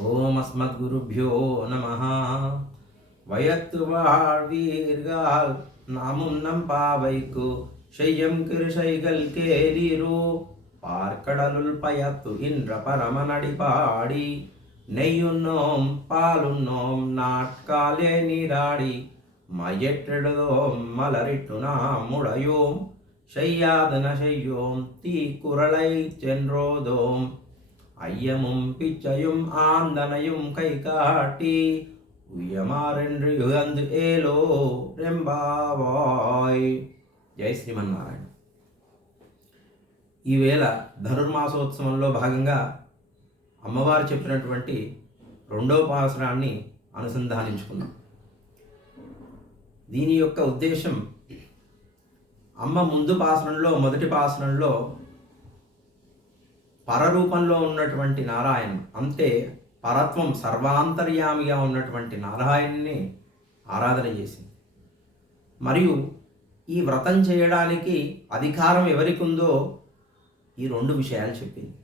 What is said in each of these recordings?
ஓம் அஸ்மத் குருபியோ நம வயத்து வாழ்வீர்கள் நாமும் நம் பாவைக்கு செய்யம் கிருஷைகள் கேரீரோ பார்க்கடலுள் பயத்து இன்ற பரமனடி பாடி நெய்யுண்ணோம் பாலுண்ணோம் நாட்காலே நீராடி மயற்றெழுதோம் மலரிட்டு நாம் உடையோம் செய்யாதன செய்யோம் தீக்குறளை சென்றோதோம் ஐயமும் பிச்சையும் ஆந்தனையும் கை காட்டி ఉయ్యమారెండ్రి యుగందు ఏలో రెంబావాయ్ జై శ్రీమన్నారాయణ ఈవేళ ధనుర్మాసోత్సవంలో భాగంగా అమ్మవారు చెప్పినటువంటి రెండో పాసరాన్ని అనుసంధానించుకున్నాం దీని యొక్క ఉద్దేశం అమ్మ ముందు పాసనంలో మొదటి పాసనంలో పరరూపంలో ఉన్నటువంటి నారాయణ. అంతే పరత్వం సర్వాంతర్యామిగా ఉన్నటువంటి నారాయణ్ణి ఆరాధన చేసింది. మరియు ఈ వ్రతం చేయడానికి అధికారం ఎవరికి ఉందో ఈ రెండు విషయాలు చెప్పింది.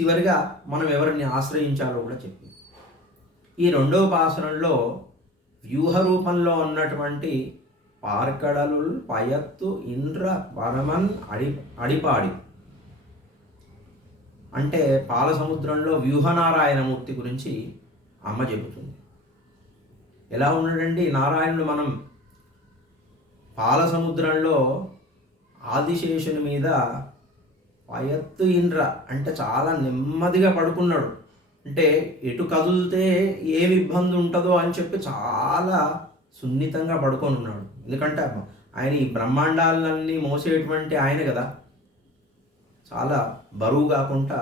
చివరిగా మనం ఎవరిని ఆశ్రయించాలో కూడా చెప్పింది. ఈ రెండవ పాసనంలో వ్యూహ రూపంలో ఉన్నటువంటి பார்க்கடலுள் பயத்து இன்ற వరమన్ అడి అడిపాడి. అంటే పాల సముద్రంలో వ్యూహనారాయణమూర్తి గురించి అమ్మ చెబుతుంది. ఎలా ఉన్నాడండి? నారాయణుడు మనం పాల సముద్రంలో ఆదిశేషుని మీద పయత్తు ఇంద్ర అంటే చాలా నెమ్మదిగా పడుకున్నాడు. అంటే ఎటు కదిలితే ఏమి ఇబ్బంది ఉంటుందో అని చెప్పి చాలా సున్నితంగా పడుకొని ఉన్నాడు ఎందుకంటే ఆయన ఈ బ్రహ్మాండాలన్నీ మోసేటువంటి ఆయన కదా. చాలా బరువు కాకుండా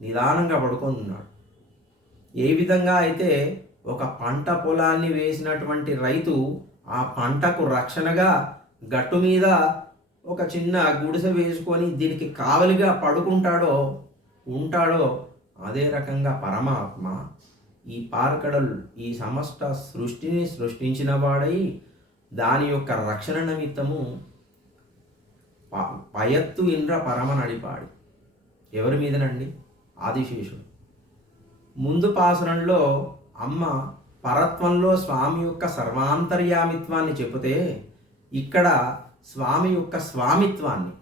నిదానంగా పడుకొని ఉన్నాడు. ఏ విధంగా అయితే ఒక పంట పొలాన్ని వేసినటువంటి రైతు ఆ పంటకు రక్షణగా గట్టు మీద ఒక చిన్న గుడిసె వేసుకొని దీనికి కావలిగా పడుకుంటాడో ఉంటాడో అదే రకంగా పరమాత్మ ఈ పార్కడలు ఈ సమస్త సృష్టిని సృష్టించిన వాడై దాని యొక్క రక్షణ నిమిత్తము ప- పయత్తు ఇంద్ర పరమ నడిపాడు ఎవరి మీదనండి? ఆదిశేషుడు. ముందు పాసురంలో అమ్మ పరత్వంలో స్వామి యొక్క సర్వాంతర్యామిత్వాన్ని చెబితే ఇక్కడ స్వామి యొక్క స్వామిత్వాన్ని.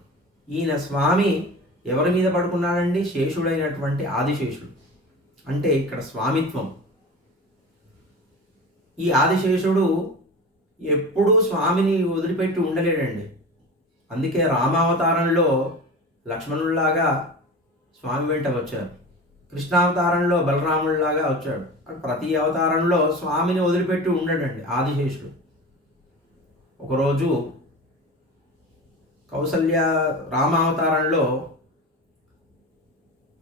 ఈయన స్వామి ఎవరి మీద పడుకున్నాడండి? శేషుడైనటువంటి ఆదిశేషుడు. అంటే ఇక్కడ స్వామిత్వం. ఈ ఆదిశేషుడు ఎప్పుడూ స్వామిని వదిలిపెట్టి ఉండలేడండి. అందుకే రామావతారంలో లక్ష్మణుల్లాగా స్వామి వెంట వచ్చారు. కృష్ణావతారంలో బలరాముడిలాగా వచ్చాడు. ప్రతి అవతారంలో స్వామిని వదిలిపెట్టి ఉండడండి ఆదిశేషుడు. ఒకరోజు కౌసల్య రామావతారంలో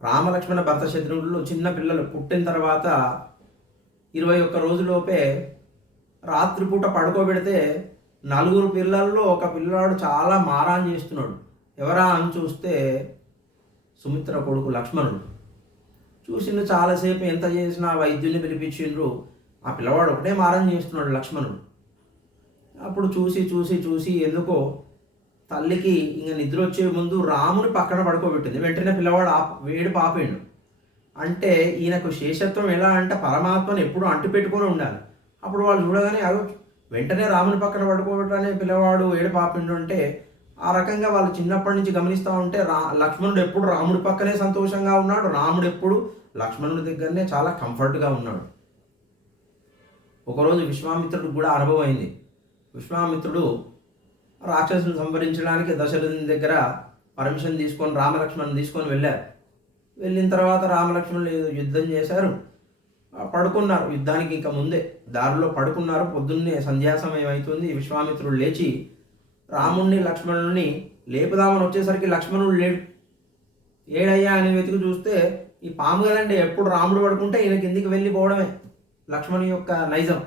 రామలక్ష్మణ భర్త శత్రువులు చిన్న పిల్లలు పుట్టిన తర్వాత ఇరవై ఒక్క రోజులోపే రాత్రిపూట పడుకోబెడితే నలుగురు పిల్లల్లో ఒక పిల్లవాడు చాలా మారాన్ చేస్తున్నాడు. ఎవరా అని చూస్తే సుమిత్ర కొడుకు లక్ష్మణుడు. చూసిండు చాలాసేపు ఎంత చేసినా వైద్యుని పిలిపించిండ్రు. ఆ పిల్లవాడు ఒకటే మారం చేస్తున్నాడు లక్ష్మణుడు. అప్పుడు చూసి చూసి చూసి ఎందుకో తల్లికి ఇంక నిద్ర వచ్చే ముందు రాముని పక్కన పడుకోబెట్టింది. వెంటనే పిల్లవాడు ఆ వేడి పాపిండు. అంటే ఈయనకు శేషత్వం ఎలా అంటే పరమాత్మను ఎప్పుడు అంటు పెట్టుకొని ఉండాలి. అప్పుడు వాళ్ళు చూడగానే అదో వెంటనే రాముని పక్కన పడుకోవటానే పిల్లవాడు ఏడు పాపిండు అంటే ఆ రకంగా వాళ్ళు చిన్నప్పటి నుంచి గమనిస్తూ ఉంటే రా లక్ష్మణుడు ఎప్పుడు రాముడి పక్కనే సంతోషంగా ఉన్నాడు. రాముడు ఎప్పుడు లక్ష్మణుడి దగ్గరనే చాలా కంఫర్ట్గా ఉన్నాడు. ఒకరోజు విశ్వామిత్రుడు కూడా అనుభవం అయింది విశ్వామిత్రుడు రాక్షసుని సంహరించడానికి దశరథుని దగ్గర పర్మిషన్ తీసుకొని రామలక్ష్మణ్ తీసుకొని వెళ్ళారు. వెళ్ళిన తర్వాత రామలక్ష్మణులు యుద్ధం చేశారు. పడుకున్నారు. యుద్ధానికి ఇంకా ముందే దారిలో పడుకున్నారు. పొద్దున్నే సంధ్యాసమయం అవుతుంది విశ్వామిత్రుడు లేచి రాముణ్ణి లక్ష్మణుని లేపుదామని వచ్చేసరికి లక్ష్మణుడు లేడు. ఏడయ్యా అని వెతికి చూస్తే ఈ పాము కదండి ఎప్పుడు రాముడు పడుకుంటే ఈయన కిందికి వెళ్ళిపోవడమే. లక్ష్మణు యొక్క నైజం.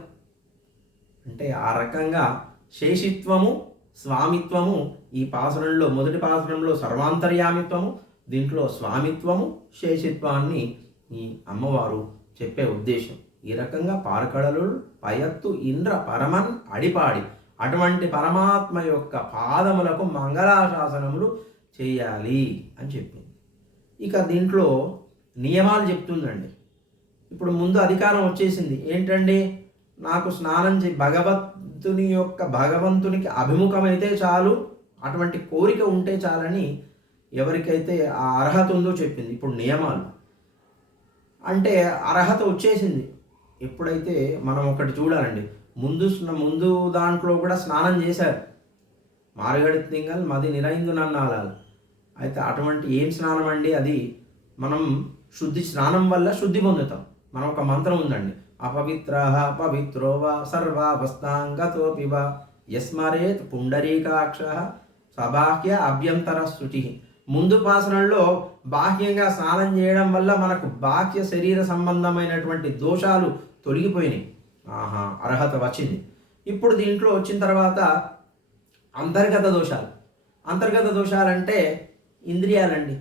అంటే ఆ రకంగా శేషిత్వము స్వామిత్వము ఈ పాసనంలో మొదటి పాసనంలో సర్వాంతర్యామిత్వము దీంట్లో స్వామిత్వము శేషిత్వాన్ని ఈ అమ్మవారు చెప్పే ఉద్దేశం. ఈ రకంగా పారకడలు పయత్తు ఇంద్ర పరమన్ అడిపాడి అటువంటి పరమాత్మ యొక్క పాదములకు మంగళాశాసనములు చేయాలి అని చెప్పింది. ఇక దీంట్లో నియమాలు చెప్తుందండి. ఇప్పుడు ముందు అధికారం వచ్చేసింది. ఏంటండి? నాకు స్నానం చే భగవంతుని యొక్క భగవంతునికి అభిముఖమైతే చాలు అటువంటి కోరిక ఉంటే చాలని ఎవరికైతే ఆ అర్హత ఉందో చెప్పింది. ఇప్పుడు నియమాలు. అంటే అర్హత వచ్చేసింది. ఎప్పుడైతే మనం ఒకటి చూడాలండి. ముందు ముందు దాంట్లో కూడా స్నానం చేశారు. మార్గడి తింగల్ మది నిరైందు నన్నాలాలు అయితే అటువంటి ఏం స్నానం అండి అది? మనం శుద్ధి స్నానం వల్ల శుద్ధి పొందుతాం. మనం ఒక మంత్రం ఉందండి. అపవిత్ర అపవిత్రోవ వా యస్మరేత్ పుండరీకాక్ష సబాహ్య అభ్యంతర శుచి ముందు పాసనంలో బాహ్యంగా స్నానం చేయడం వల్ల మనకు బాహ్య శరీర సంబంధమైనటువంటి దోషాలు తొలగిపోయినాయి. ఆహా అర్హత వచ్చింది. ఇప్పుడు దీంట్లో వచ్చిన తర్వాత అంతర్గత దోషాలు. అంతర్గత దోషాలంటే ఇంద్రియాలండి.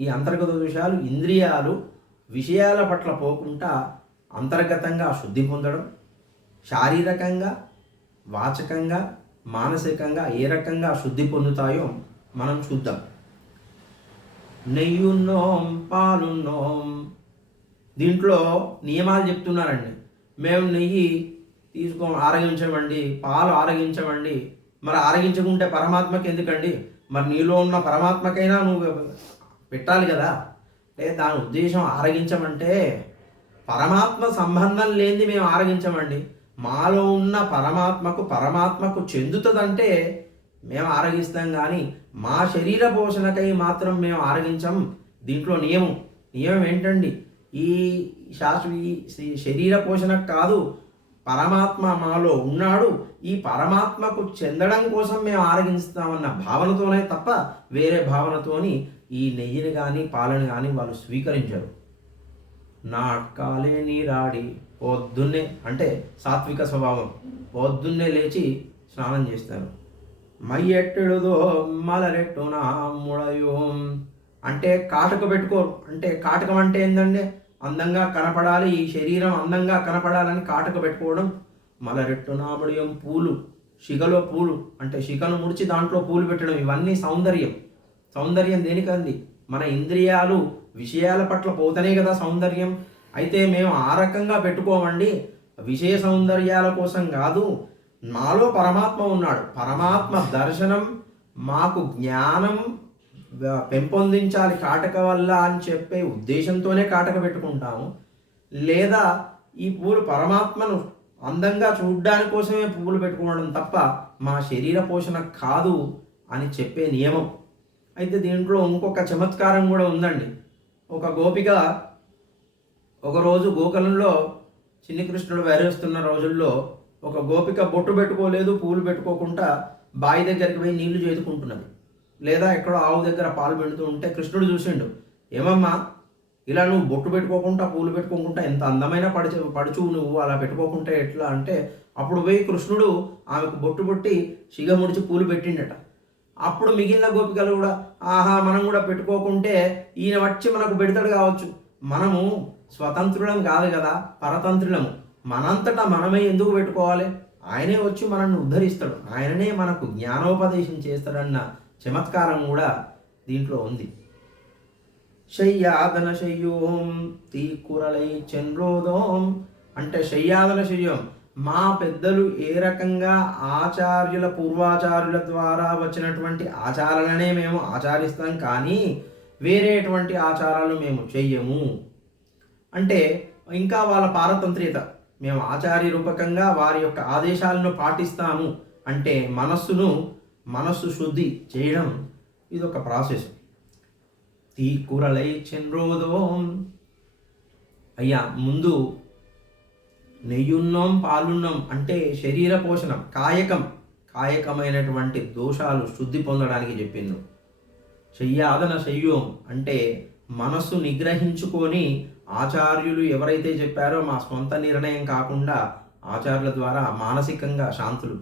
ఈ అంతర్గత దోషాలు ఇంద్రియాలు విషయాల పట్ల పోకుండా అంతర్గతంగా శుద్ధి పొందడం శారీరకంగా వాచకంగా మానసికంగా ఏ రకంగా శుద్ధి పొందుతాయో మనం చూద్దాం. నెయ్యున్నోం పాలున్నోం. దీంట్లో నియమాలు చెప్తున్నారండి. మేము నెయ్యి తీసుకో ఆరగించమండి పాలు ఆరగించమండి. మరి ఆరగించకుంటే పరమాత్మకి ఎందుకండి? మరి నీలో ఉన్న పరమాత్మకైనా నువ్వు పెట్టాలి కదా. లే దాని ఉద్దేశం ఆరగించమంటే పరమాత్మ సంబంధం లేనిది మేము ఆరగించమండి. మాలో ఉన్న పరమాత్మకు పరమాత్మకు చెందుతుందంటే మేము ఆరగిస్తాం కానీ మా శరీర పోషణకై మాత్రం మేము ఆరగించం. దీంట్లో నియమం. నియమం ఏంటండి? ఈ శాశ్వత శరీర పోషణకు కాదు పరమాత్మ మాలో ఉన్నాడు. ఈ పరమాత్మకు చెందడం కోసం మేము ఆరగిస్తామన్న భావనతోనే తప్ప వేరే భావనతోని ఈ నెయ్యిని కానీ పాలను కానీ వాళ్ళు స్వీకరించరు. నాటకాలే నీరాడి పొద్దున్నే అంటే సాత్విక స్వభావం. పొద్దున్నే లేచి స్నానం చేస్తారు. మయ్యెట్టెడుదో మలరెట్టున ముడయోం. అంటే కాటక పెట్టుకోరు అంటే కాటకం అంటే ఏందండి? అందంగా కనపడాలి ఈ శరీరం అందంగా కనపడాలని కాటక పెట్టుకోవడం మలరెట్టున నామడియం పూలు శిగలో పూలు అంటే శిఖను ముడిచి దాంట్లో పూలు పెట్టడం ఇవన్నీ సౌందర్యం. సౌందర్యం దేనికంది మన ఇంద్రియాలు విషయాల పట్ల పోతనే కదా సౌందర్యం. అయితే మేము ఆ రకంగా పెట్టుకోమండి. విషయ సౌందర్యాల కోసం కాదు మాలో పరమాత్మ ఉన్నాడు. పరమాత్మ దర్శనం మాకు జ్ఞానం పెంపొందించాలి కాటక వల్ల అని చెప్పే ఉద్దేశంతోనే కాటక పెట్టుకుంటాము. లేదా ఈ పూలు పరమాత్మను అందంగా చూడ్డానికి కోసమే పువ్వులు పెట్టుకోవడం తప్ప మా శరీర పోషణ కాదు అని చెప్పే నియమం. అయితే దీంట్లో ఇంకొక చమత్కారం కూడా ఉందండి. ఒక గోపిక ఒకరోజు గోకులంలో చిన్ని కృష్ణుడు వేరేస్తున్న రోజుల్లో ఒక గోపిక బొట్టు పెట్టుకోలేదు పూలు పెట్టుకోకుండా బావి దగ్గరికి పోయి నీళ్ళు చేతుకుంటున్నది లేదా ఎక్కడో ఆవు దగ్గర పాలు పెడుతూ ఉంటే కృష్ణుడు చూసిండు ఏమమ్మా ఇలా నువ్వు బొట్టు పెట్టుకోకుండా పూలు పెట్టుకోకుండా ఎంత అందమైన పడుచు పడుచు నువ్వు? అలా పెట్టుకోకుంటే ఎట్లా? అంటే అప్పుడు పోయి కృష్ణుడు ఆమెకు బొట్టు పొట్టి సిగ ముడిచి పూలు పెట్టిండట. అప్పుడు మిగిలిన గోపికలు కూడా ఆహా మనం కూడా పెట్టుకోకుంటే ఈయన వచ్చి మనకు పెడతాడు కావచ్చు. మనము స్వతంత్రులం కాదు కదా పరతంత్రులము. మనంతటా మనమే ఎందుకు పెట్టుకోవాలి? ఆయనే వచ్చి మనల్ని ఉద్ధరిస్తాడు. ఆయననే మనకు జ్ఞానోపదేశం చేస్తాడన్న చమత్కారం కూడా దీంట్లో ఉంది. శయ్యాదన శయ్యోం తీకురలై చంద్రోదోం అంటే శయ్యాదన శయ్యం. మా పెద్దలు ఏ రకంగా ఆచార్యుల పూర్వాచార్యుల ద్వారా వచ్చినటువంటి ఆచారాలనే మేము ఆచరిస్తాం కానీ వేరేటువంటి ఆచారాలు మేము చెయ్యము. అంటే ఇంకా వాళ్ళ పారతంత్ర్యత. మేము ఆచార్య రూపకంగా వారి యొక్క ఆదేశాలను పాటిస్తాము అంటే మనస్సును మనస్సు శుద్ధి చేయడం ఇది ఒక ప్రాసెస్ తీకురలై చెన్రోదోం అయ్యా ముందు నెయ్యున్నాం పాలున్నాం అంటే శరీర పోషణం కాయకం. కాయకమైనటువంటి దోషాలు శుద్ధి పొందడానికి చెప్పిండు. చెయ్యాదన చెయ్యోం అంటే మనస్సు నిగ్రహించుకొని ఆచార్యులు ఎవరైతే చెప్పారో మా సొంత నిర్ణయం కాకుండా ఆచార్యుల ద్వారా మానసికంగా శాంతులు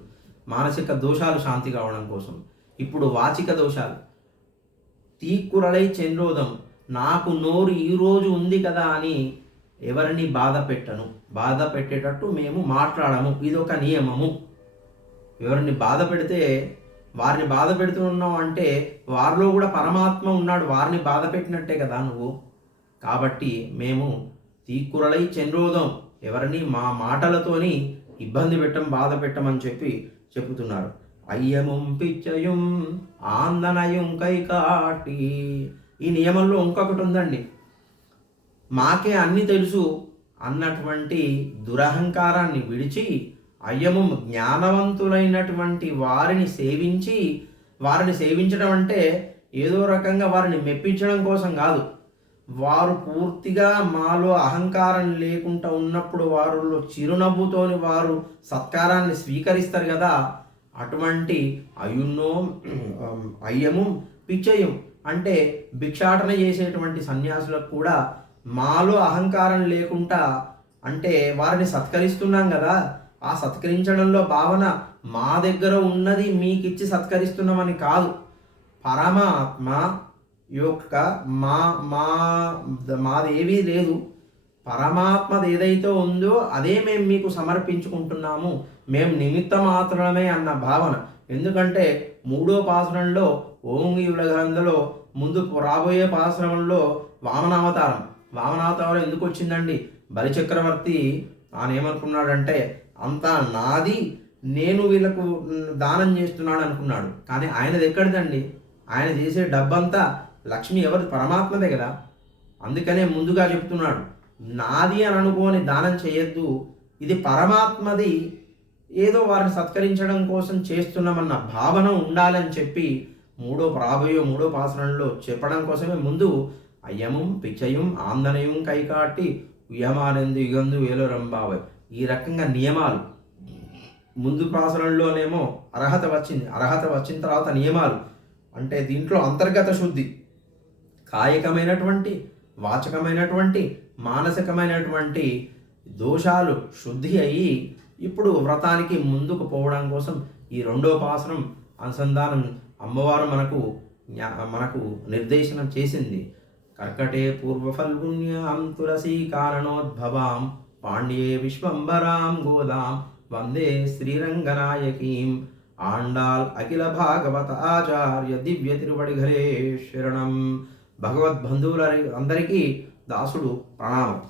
మానసిక దోషాలు శాంతి కావడం కోసం. ఇప్పుడు వాచిక దోషాలు. తీక్కురలై చంద్రోదం నాకు నోరు ఈరోజు ఉంది కదా అని ఎవరిని బాధ పెట్టను. బాధ పెట్టేటట్టు మేము మాట్లాడము. ఇది ఒక నియమము. ఎవరిని బాధ పెడితే వారిని బాధ పెడుతున్నావు అంటే వారిలో కూడా పరమాత్మ ఉన్నాడు వారిని బాధ పెట్టినట్టే కదా నువ్వు. కాబట్టి మేము తీకురలై చెన్రోదం ఎవరిని మా మాటలతోని ఇబ్బంది పెట్టం బాధ పెట్టమని చెప్పి చెబుతున్నారు. అయ్యమం పిచ్చయం ఆందనయం కైకాటి. ఈ నియమంలో ఇంకొకటి ఉందండి. మాకే అన్నీ తెలుసు అన్నటువంటి దురహంకారాన్ని విడిచి అయ్యము జ్ఞానవంతులైనటువంటి వారిని సేవించి వారిని సేవించడం అంటే ఏదో రకంగా వారిని మెప్పించడం కోసం కాదు. వారు పూర్తిగా మాలో అహంకారం లేకుండా ఉన్నప్పుడు వారిలో చిరునవ్వుతోని వారు సత్కారాన్ని స్వీకరిస్తారు కదా. అటువంటి అయున్నో అయ్యము పిచ్చయం అంటే భిక్షాటన చేసేటువంటి సన్యాసులకు కూడా మాలో అహంకారం లేకుండా అంటే వారిని సత్కరిస్తున్నాం కదా. ఆ సత్కరించడంలో భావన మా దగ్గర ఉన్నది మీకిచ్చి సత్కరిస్తున్నామని కాదు. పరమాత్మ యొక్క మా మా మాదేవీ లేదు. పరమాత్మది ఏదైతే ఉందో అదే మేము మీకు సమర్పించుకుంటున్నాము. మేము నిమిత్త మాత్రమే అన్న భావన. ఎందుకంటే మూడో పాసనంలో ఓంగి గ్రంథంలో ముందు రాబోయే పాసనంలో వామనావతారం. వామనావతారం ఎందుకు వచ్చిందండి? బలిచక్రవర్తి ఆయన ఏమనుకున్నాడంటే అంతా నాది నేను వీళ్ళకు దానం చేస్తున్నాడు అనుకున్నాడు. కానీ ఆయనది ఎక్కడిదండి? ఆయన చేసే డబ్బంతా లక్ష్మి ఎవరు పరమాత్మదే కదా. అందుకనే ముందుగా చెప్తున్నాడు నాది అని అనుకోని దానం చేయొద్దు. ఇది పరమాత్మది. ఏదో వారిని సత్కరించడం కోసం చేస్తున్నామన్న భావన ఉండాలని చెప్పి మూడో రాబోయే మూడో పాసనంలో చెప్పడం కోసమే ముందు అయ్యము పిచ్చయం ఆందనయం కైకాటి ఉయమానందు యుగందు వేలురంబావై. ఈ రకంగా నియమాలు. ముందు పాసనంలోనేమో అర్హత వచ్చింది. అర్హత వచ్చిన తర్వాత నియమాలు. అంటే దీంట్లో అంతర్గత శుద్ధి. కాయకమైనటువంటి వాచకమైనటువంటి మానసికమైనటువంటి దోషాలు శుద్ధి అయ్యి ఇప్పుడు వ్రతానికి ముందుకు పోవడం కోసం ఈ రెండో పాసనం అనుసంధానం అమ్మవారు మనకు మనకు నిర్దేశనం చేసింది. కర్కటే పూర్వఫల్గుణ్యాం తులసీ కారణోద్భవాం పాండ్యే విశ్వంబరాం గోదాం. వందే శ్రీరంగనాయకీం. ఆండాల్ అఖిల భాగవత ఆచార్య దివ్య తిరువడిఘరే శరణం. భగవద్బంధువుల అందరికీ దాసుడు ప్రణామం.